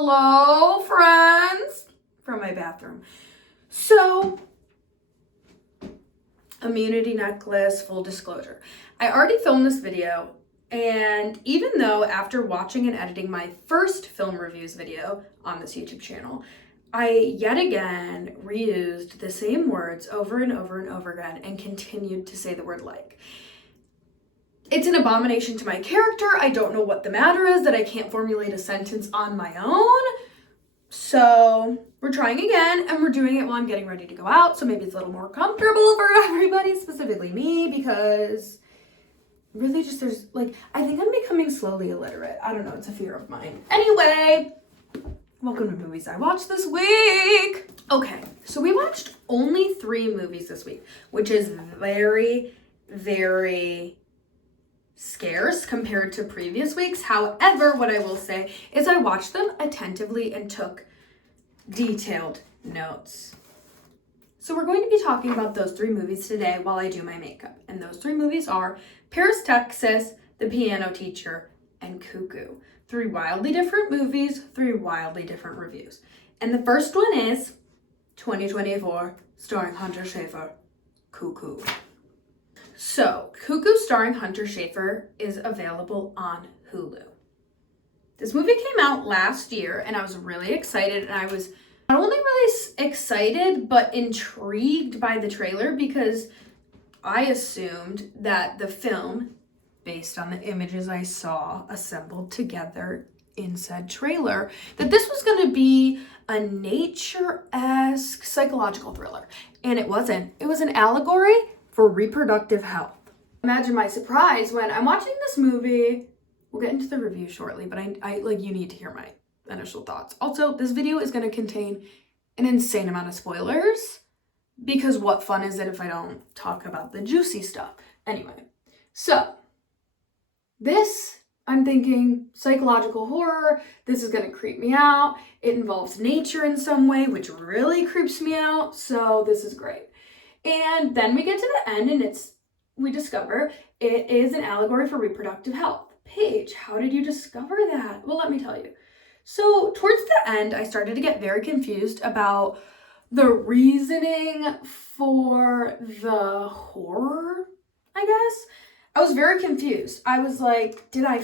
Hello, friends, from my bathroom. So, immunity necklace, full disclosure. I already filmed this video, and even though after watching and editing my first film reviews video on this YouTube channel, I yet again reused the same words over and over and over again and continued to say the word like. It's an abomination to my character. I don't know what the matter is that I can't formulate a sentence on my own. So we're trying again, and we're doing it while I'm getting ready to go out. So maybe it's a little more comfortable for everybody, specifically me, because really just there's like, I think I'm becoming slowly illiterate. I don't know. It's a fear of mine. Anyway, welcome to Movies I Watched This Week. Okay, so we watched only 3 movies this week, which is very, very scarce compared to previous weeks. However, what I will say is I watched them attentively and took detailed notes. So we're going to be talking about those 3 movies today while I do my makeup. And those 3 movies are Paris, Texas, The Piano Teacher, and Cuckoo. 3 wildly different movies, 3 wildly different reviews. And the first one is 2024, starring Hunter Schafer, Cuckoo. So, Cuckoo starring Hunter Schafer is available on Hulu. This movie came out last year, and I was really excited, and I was not only really excited, but intrigued by the trailer because I assumed that the film, based on the images I saw assembled together in said trailer, that this was going to be a nature-esque psychological thriller, and it wasn't. It was an allegory for reproductive health. Imagine my surprise when I'm watching this movie. We'll get into the review shortly, but I like, you need to hear my initial thoughts. Also, this video is going to contain an insane amount of spoilers because what fun is it if I don't talk about the juicy stuff? Anyway, so this, I'm thinking psychological horror. This is going to creep me out. It involves nature in some way, which really creeps me out. So this is great. And then we get to the end, and we discover it is an allegory for reproductive health. Paige, how did you discover that? Well, let me tell you. So towards the end, I started to get very confused about the reasoning for the horror, I guess. I was very confused. I was like, did I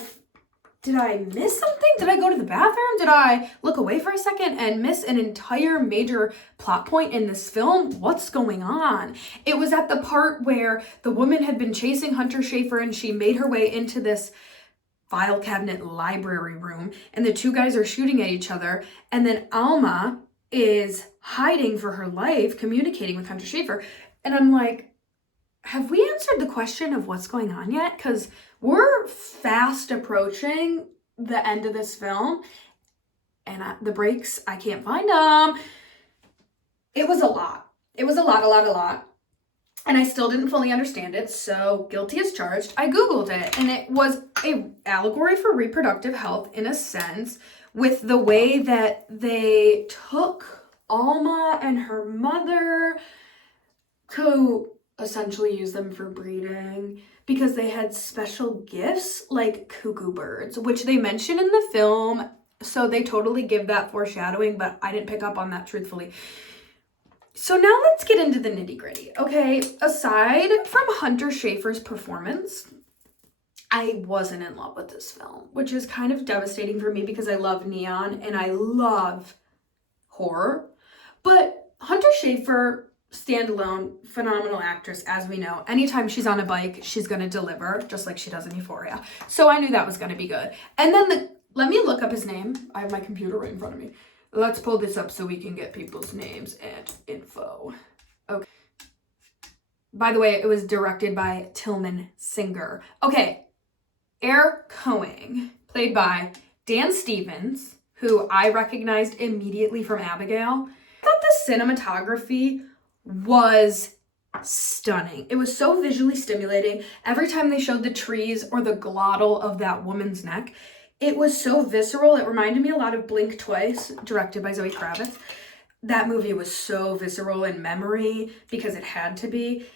miss something? Did I go to the bathroom? Did I look away for a second and miss an entire major plot point in this film? What's going on? It was at the part where the woman had been chasing Hunter Schafer and she made her way into this file cabinet library room, and the 2 guys are shooting at each other, and then Alma is hiding for her life, communicating with Hunter Schafer. And I'm like, have we answered the question of what's going on yet? Because we're fast approaching the end of this film, and the breaks, I can't find them. It was a lot. It was a lot. And I still didn't fully understand it, so guilty as charged. I Googled it, and it was an allegory for reproductive health in a sense, with the way that they took Alma and her mother to essentially use them for breeding because they had special gifts like cuckoo birds, which they mention in the film. So they totally give that foreshadowing, but I didn't pick up on that truthfully. So now let's get into the nitty gritty. Okay, aside from Hunter Schafer's performance, I wasn't in love with this film, which is kind of devastating for me because I love neon and I love horror. But Hunter Schafer, standalone, phenomenal actress, as we know. Anytime she's on a bike, she's going to deliver, just like she does in Euphoria. So I knew that was going to be good. And then let me look up his name. I have my computer right in front of me. Let's pull this up so we can get people's names and info. Okay. By the way, it was directed by Tillman Singer. Okay. Eric Cohen, played by Dan Stevens, who I recognized immediately from Abigail. I thought the cinematography was stunning. It was so visually stimulating. Every time they showed the trees or the glottal of that woman's neck, it was so visceral. It reminded me a lot of Blink Twice, directed by Zoe Kravitz. That movie was so visceral in memory because it had to be.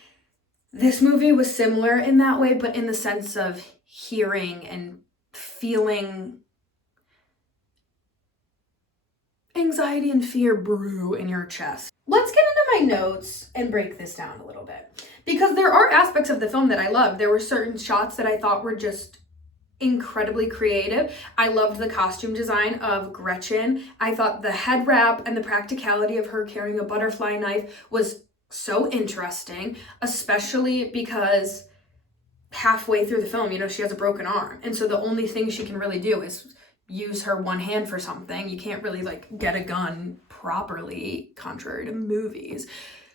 This movie was similar in that way, but in the sense of hearing and feeling anxiety and fear brew in your chest. Let's get into my notes and break this down a little bit, because there are aspects of the film that I love. There were certain shots that I thought were just incredibly creative. I loved the costume design of Gretchen. I thought the head wrap and the practicality of her carrying a butterfly knife was so interesting, especially because halfway through the film, you know, she has a broken arm. And so the only thing she can really do is use her one hand for something. You can't really like get a gun properly, contrary to movies.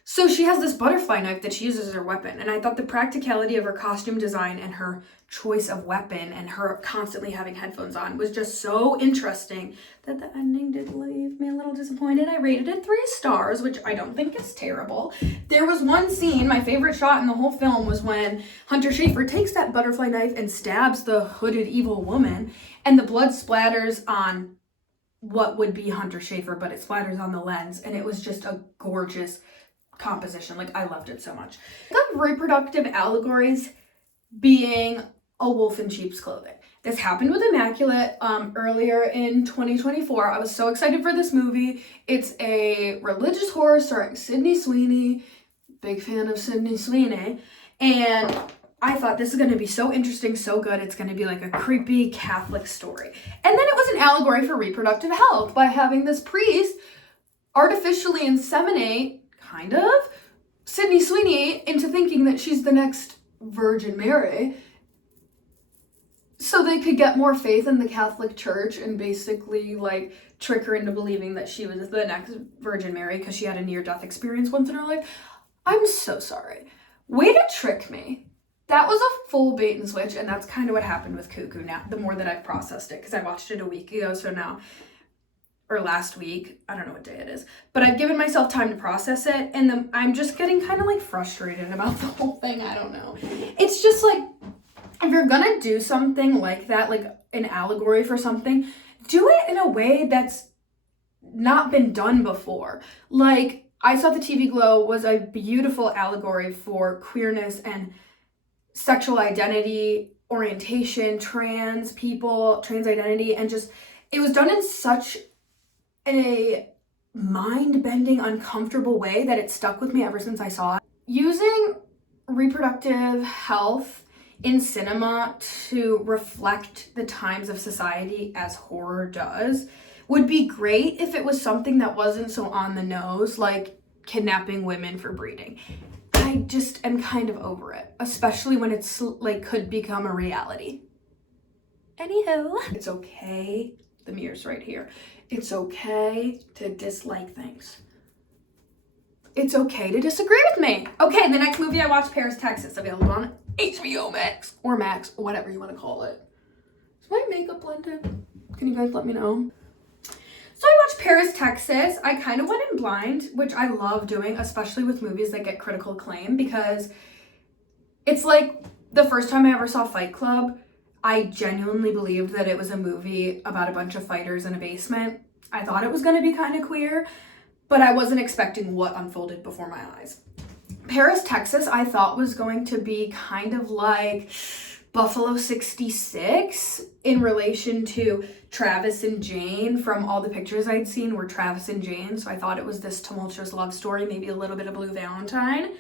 So she has this butterfly knife that she uses as her weapon. And I thought the practicality of her costume design and her choice of weapon and her constantly having headphones on was just so interesting that the ending did leave me a little disappointed. I rated it 3 stars, which I don't think is terrible. There was one scene, my favorite shot in the whole film was when Hunter Schafer takes that butterfly knife and stabs the hooded evil woman, and the blood splatters on what would be Hunter Schafer, but it splatters on the lens, and it was just a gorgeous composition. Like, I loved it so much. The reproductive allegories being a wolf in sheep's clothing. This happened with Immaculate earlier in 2024. I was so excited for this movie. It's a religious horror starring Sydney Sweeney. Big fan of Sydney Sweeney. And I thought this is going to be so interesting, so good. It's going to be like a creepy Catholic story. And then it was an allegory for reproductive health by having this priest artificially inseminate, kind of, Sydney Sweeney into thinking that she's the next Virgin Mary, so they could get more faith in the Catholic Church and basically like trick her into believing that she was the next Virgin Mary because she had a near-death experience once in her life. I'm so sorry. Way to trick me. That was a full bait and switch, and that's kind of what happened with Cuckoo now, the more that I've processed it, because I watched it a week ago, so now, or last week, I don't know what day it is, but I've given myself time to process it, and then I'm just getting kind of like frustrated about the whole thing. I don't know. It's just like, if you're gonna do something like that, like an allegory for something, do it in a way that's not been done before. Like, I Saw the TV Glow was a beautiful allegory for queerness and sexual identity, orientation, trans people, trans identity, and just, it was done in such a mind-bending, uncomfortable way that it stuck with me ever since I saw it. Using reproductive health in cinema to reflect the times of society as horror does would be great if it was something that wasn't so on the nose, like kidnapping women for breeding. I just am kind of over it, especially when it's like could become a reality. Anywho, it's okay. The mirror's right here. It's okay to dislike things. It's okay to disagree with me. Okay, the next movie I watched, Paris, Texas, available on HBO Max or Max, or whatever you want to call it. Is my makeup blended? Can you guys let me know? So I watched Paris, Texas. I kind of went in blind, which I love doing, especially with movies that get critical acclaim, because it's like the first time I ever saw Fight Club, I genuinely believed that it was a movie about a bunch of fighters in a basement. I thought it was going to be kind of queer, but I wasn't expecting what unfolded before my eyes. Paris, Texas, I thought was going to be kind of like Buffalo 66 in relation to Travis and Jane. From all the pictures I'd seen were Travis and Jane, so I thought it was this tumultuous love story, maybe a little bit of Blue Valentine.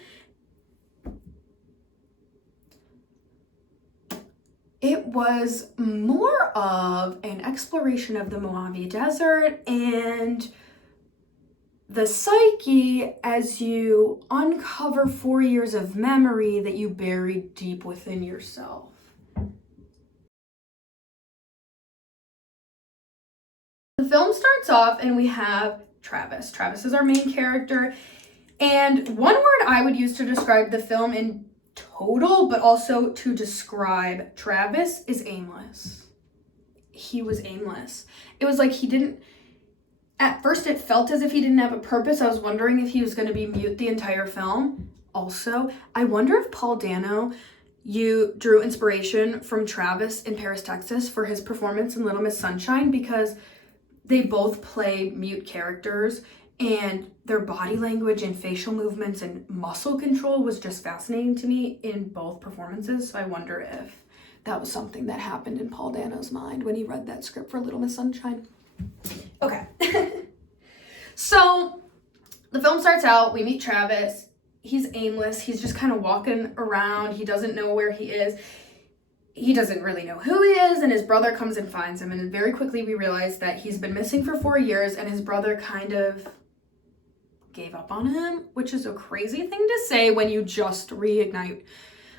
It was more of an exploration of the Mojave Desert and the psyche as you uncover 4 years of memory that you buried deep within yourself. The film starts off and we have Travis. Travis is our main character, and one word I would use to describe the film in total, but also to describe Travis, is aimless. He was aimless. It was like he didn't, at first it felt as if he didn't have a purpose. I was wondering if he was going to be mute the entire film. Also, I wonder if Paul Dano drew inspiration from Travis in Paris, Texas for his performance in Little Miss Sunshine, because they both play mute characters, and their body language and facial movements and muscle control was just fascinating to me in both performances. So I wonder if that was something that happened in Paul Dano's mind when he read that script for Little Miss Sunshine. Okay. So the film starts out, we meet Travis. He's aimless. He's just kind of walking around. He doesn't know where he is. He doesn't really know who he is, and his brother comes and finds him. And very quickly we realize that he's been missing for 4 years, and his brother kind of gave up on him, which is a crazy thing to say when you just reunite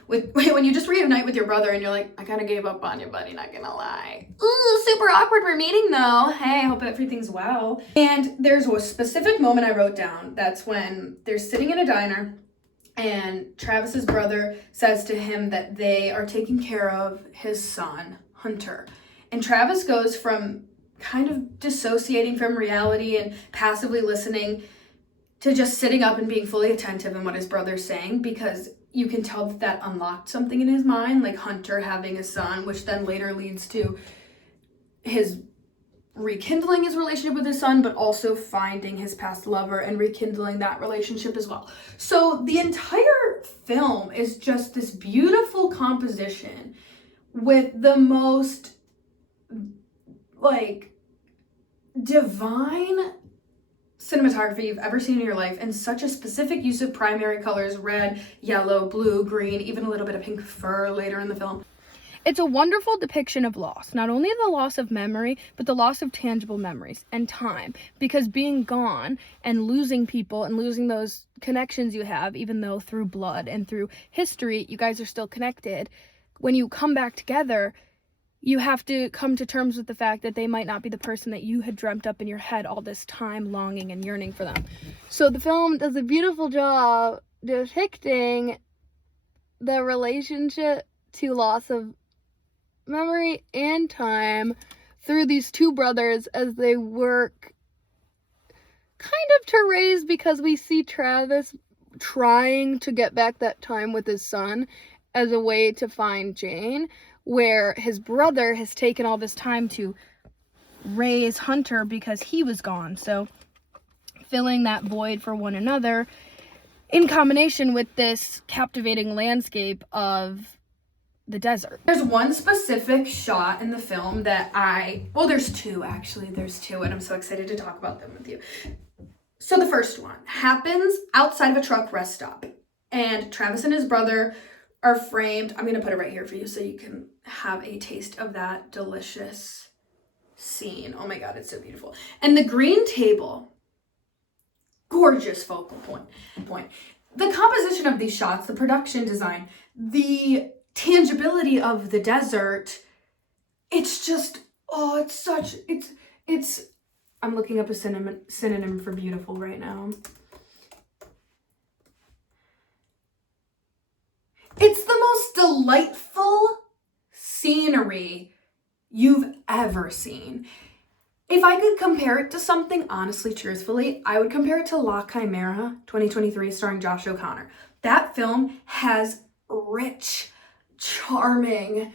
with your brother and you're like, I kind of gave up on you, buddy, not gonna lie. Ooh, super awkward we're meeting though. Hey, I hope everything's well. And there's a specific moment I wrote down. That's when they're sitting in a diner and Travis's brother says to him that they are taking care of his son, Hunter. And Travis goes from kind of dissociating from reality and passively listening to just sitting up and being fully attentive in what his brother's saying, because you can tell that unlocked something in his mind, like Hunter having a son, which then later leads to his rekindling his relationship with his son, but also finding his past lover and rekindling that relationship as well. So the entire film is just this beautiful composition with the most like divine cinematography you've ever seen in your life, and such a specific use of primary colors: red, yellow, blue, green, even a little bit of pink fur later in the film. It's a wonderful depiction of loss, not only the loss of memory, but the loss of tangible memories and time, because being gone and losing people and losing those connections you have, even though through blood and through history you guys are still connected, when you come back together, you have to come to terms with the fact that they might not be the person that you had dreamt up in your head all this time, longing and yearning for them. So the film does a beautiful job depicting the relationship to loss of memory and time through these two brothers as they work kind of to raise, because we see Travis trying to get back that time with his son as a way to find Jane, where his brother has taken all this time to raise Hunter because he was gone. So filling that void for one another in combination with this captivating landscape of the desert. There's one specific shot in the film that there's two, and I'm so excited to talk about them with you. So the first one happens outside of a truck rest stop, and Travis and his brother are framed. I'm gonna put it right here for you so you can have a taste of that delicious scene. Oh my God, it's so beautiful. And the green table, gorgeous focal point. The composition of these shots, the production design, the tangibility of the desert, it's just, I'm looking up a synonym for beautiful right now. It's the most delightful scenery you've ever seen. If I could compare it to something, honestly, truthfully, I would compare it to La Chimera 2023 starring Josh O'Connor. That film has rich, charming,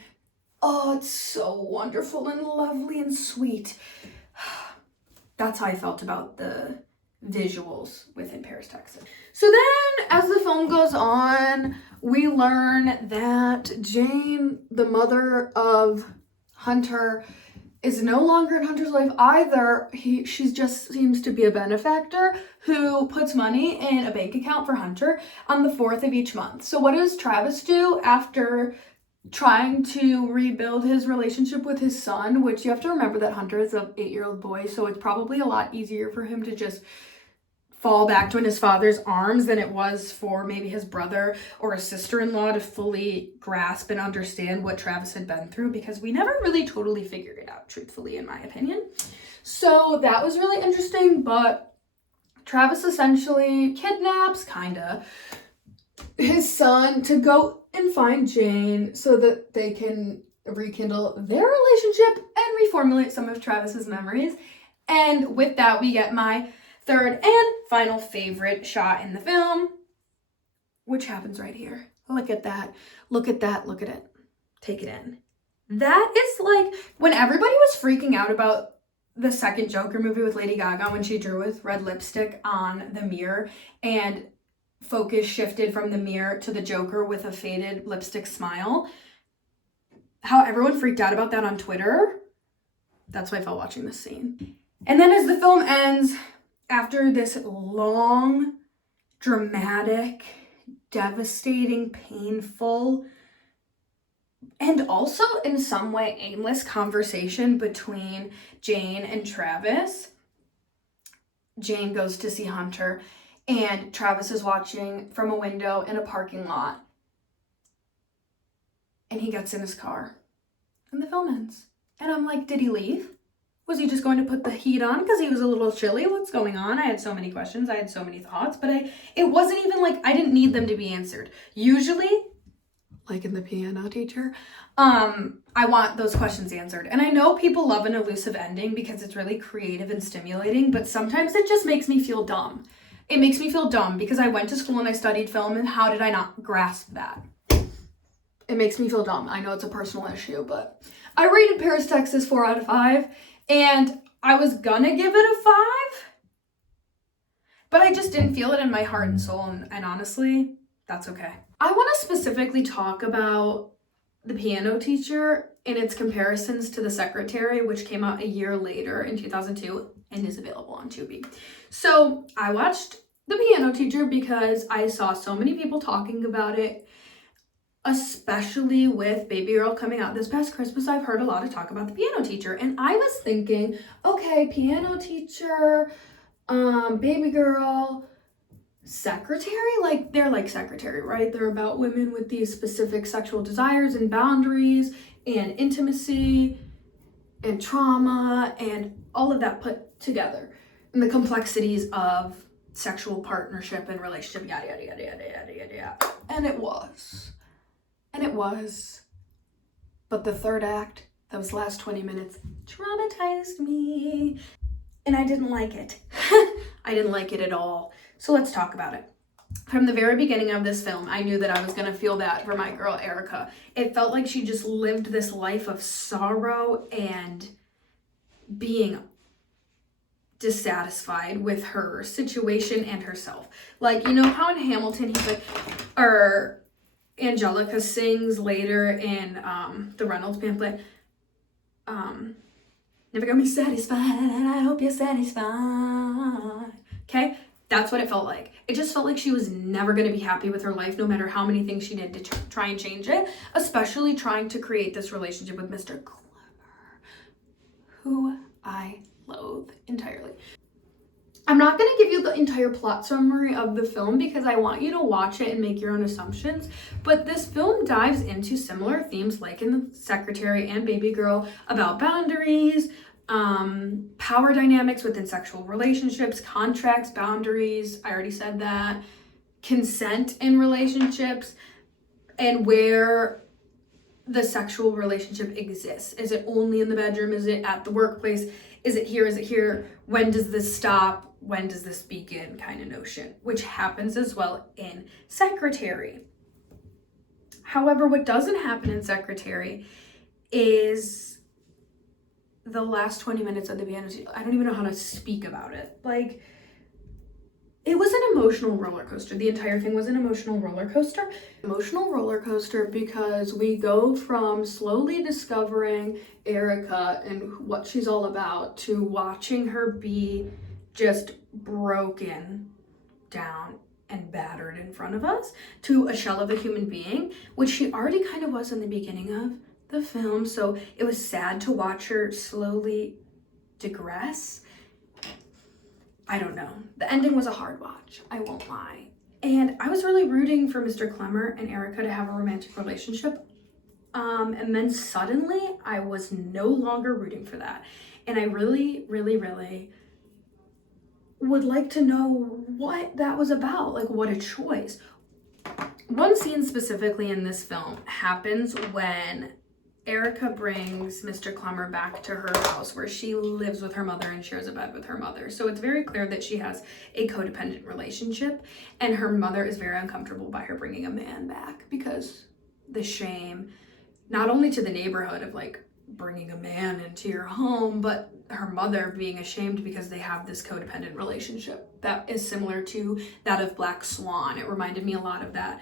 it's so wonderful and lovely and sweet. That's how I felt about the visuals within Paris, Texas. So then, as the film goes on, we learn that Jane, the mother of Hunter, is no longer in Hunter's life either. She just seems to be a benefactor who puts money in a bank account for Hunter on the 4th of each month. So what does Travis do after trying to rebuild his relationship with his son, which you have to remember that Hunter is an 8-year-old boy, so it's probably a lot easier for him to just fall back to in his father's arms than it was for maybe his brother or his sister-in-law to fully grasp and understand what Travis had been through, because we never really totally figured it out, truthfully, in my opinion. So that was really interesting, but Travis essentially kidnaps, his son to go and find Jane so that they can rekindle their relationship and reformulate some of Travis's memories. And with that, we get my third and final favorite shot in the film, which happens right here. Look at that. Look at that. Look at it. Take it in. That is like when everybody was freaking out about the second Joker movie with Lady Gaga when she drew with red lipstick on the mirror and focus shifted from the mirror to the Joker with a faded lipstick smile. How everyone freaked out about that on Twitter. That's why I felt watching this scene. And then as the film ends, after this long, dramatic, devastating, painful, and also in some way aimless conversation between Jane and Travis, Jane goes to see Hunter, and Travis is watching from a window in a parking lot. And he gets in his car. And the film ends. And I'm like, did he leave? Was he just going to put the heat on because he was a little chilly? What's going on? I had so many questions. I had so many thoughts. But it wasn't even like I didn't need them to be answered. Usually, like in the piano teacher, I want those questions answered. And I know people love an elusive ending because it's really creative and stimulating. But sometimes it just makes me feel dumb. It makes me feel dumb because I went to school and I studied film. And how did I not grasp that? It makes me feel dumb. I know it's a personal issue, but I rated Paris, Texas 4 out of 5, and I was gonna give it a 5, but I just didn't feel it in my heart and soul, and honestly, that's okay. I want to specifically talk about the piano teacher and its comparisons to The Secretary, which came out a year later in 2002 and is available on Tubi. So I watched The Piano Teacher because I saw so many people talking about it, especially with Baby Girl coming out this past Christmas. I've heard a lot of talk about The Piano Teacher, and I was thinking, okay, Piano Teacher, Baby Girl, Secretary, like they're like Secretary, right? They're about women with these specific sexual desires and boundaries and intimacy and trauma and all of that put together, and the complexities of sexual partnership and relationship, yada yada yada yada yada yada yada. And it was, but the third act, those last 20 minutes, traumatized me, and I didn't like it. I didn't like it at all. So let's talk about it. From the very beginning of this film, I knew that I was gonna feel that for my girl Erica. It felt like she just lived this life of sorrow and being dissatisfied with her situation and herself. Like, you know how in Hamilton he's like, or Angelica sings later in the Reynolds pamphlet, never gonna be satisfied, I hope you're satisfied. Okay, that's what it felt like. It just felt like she was never gonna be happy with her life, no matter how many things she did to try and change it, especially trying to create this relationship with Mr. Clever, who I loathe entirely. I'm not going to give you the entire plot summary of the film because I want you to watch it and make your own assumptions, but this film dives into similar themes like in The Secretary and Baby Girl about boundaries, power dynamics within sexual relationships, contracts, boundaries, I already said that, consent in relationships, and where the sexual relationship exists. Is it only in the bedroom? Is it at the workplace? Is it here? Is it here? When does this stop? When does this begin? Kind of notion, which happens as well in Secretary. However, what doesn't happen in Secretary is the last 20 minutes of the piano. I don't even know how to speak about it. Like, it was an emotional roller coaster. The entire thing was an emotional roller coaster. Emotional roller coaster because we go from slowly discovering Erica and what she's all about to watching her be just broken down and battered in front of us to a shell of a human being, which she already kind of was in the beginning of the film. So it was sad to watch her slowly digress. I don't know. The ending was a hard watch, I won't lie. And I was really rooting for Mr. Clemmer and Erica to have a romantic relationship. And then suddenly I was no longer rooting for that. And I really, really, really would like to know what that was about. Like, what a choice. One scene specifically in this film happens when Erica brings Mr. Clemmer back to her house where she lives with her mother and shares a bed with her mother. So it's very clear that she has a codependent relationship, and her mother is very uncomfortable by her bringing a man back because the shame, not only to the neighborhood of like bringing a man into your home, but her mother being ashamed because they have this codependent relationship that is similar to that of Black Swan. It reminded me a lot of that.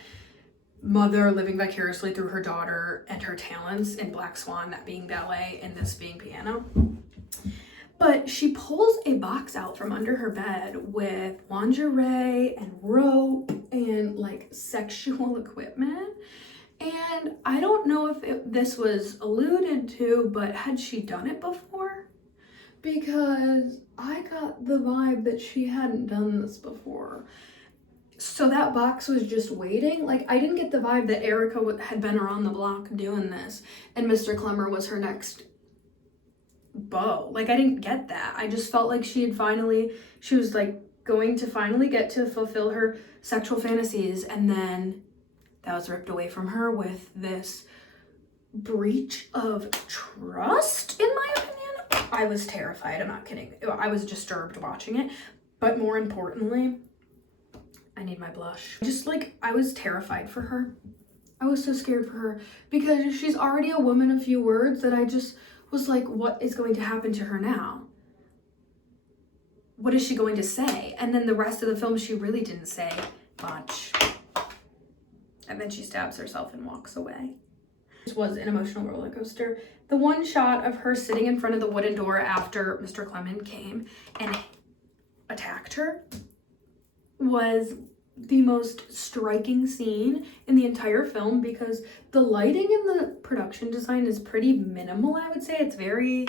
Mother living vicariously through her daughter and her talents in Black Swan, that being ballet and this being piano. But she pulls a box out from under her bed with lingerie and rope and like sexual equipment. And I don't know if this was alluded to, but had she done it before? Because I got the vibe that she hadn't done this before. So that box was just waiting. Like, I didn't get the vibe that Erica had been around the block doing this and Mr. Clemmer was her next beau. Like, I didn't get that. I just felt like she was like going to finally get to fulfill her sexual fantasies, and then that was ripped away from her with this breach of trust, in my opinion. I was terrified, I'm not kidding. I was disturbed watching it, but more importantly, I need my blush. Just like, I was terrified for her. I was so scared for her because she's already a woman of few words that I just was like, what is going to happen to her now? What is she going to say? And then the rest of the film, she really didn't say much. And then she stabs herself and walks away. This was an emotional roller coaster. The one shot of her sitting in front of the wooden door after Mr. Clement came and attacked her was the most striking scene in the entire film, because the lighting and the production design is pretty minimal, I would say. It's very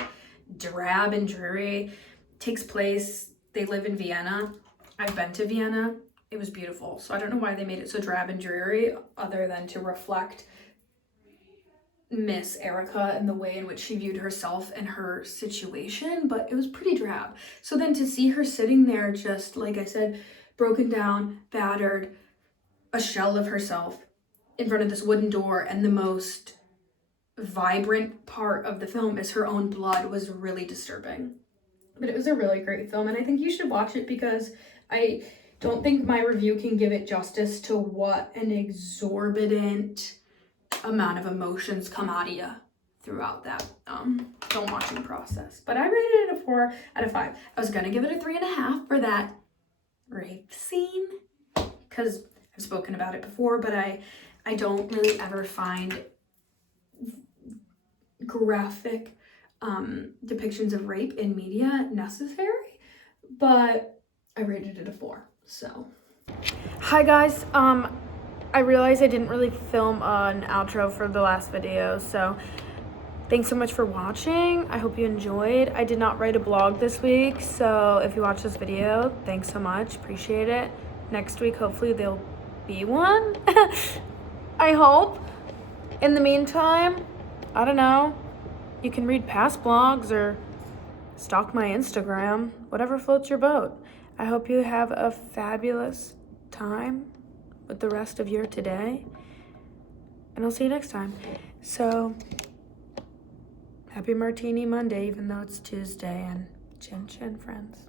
drab and dreary. Takes place, they live in Vienna. I've been to Vienna. It was beautiful. So I don't know why they made it so drab and dreary, other than to reflect Miss Erica and the way in which she viewed herself and her situation, but it was pretty drab. So then to see her sitting there, just like I said, broken down, battered, a shell of herself in front of this wooden door, and the most vibrant part of the film is her own blood, was really disturbing. But it was a really great film, and I think you should watch it because I don't think my review can give it justice to what an exorbitant amount of emotions come out of you throughout that film watching process. But I rated it a 4 out of 5. I was gonna give it a 3.5 for that rape scene because I've spoken about it before, but I don't really ever find graphic depictions of rape in media necessary, but I rated it a 4. So hi guys, I realized I didn't really film an outro for the last video, so thanks so much for watching. I hope you enjoyed. I did not write a blog this week, so if you watch this video, thanks so much. Appreciate it. Next week, hopefully there'll be one. I hope. In the meantime, I don't know. You can read past blogs or stalk my Instagram, whatever floats your boat. I hope you have a fabulous time with the rest of your today, and I'll see you next time. So happy Martini Monday, even though it's Tuesday, and chin chin, friends.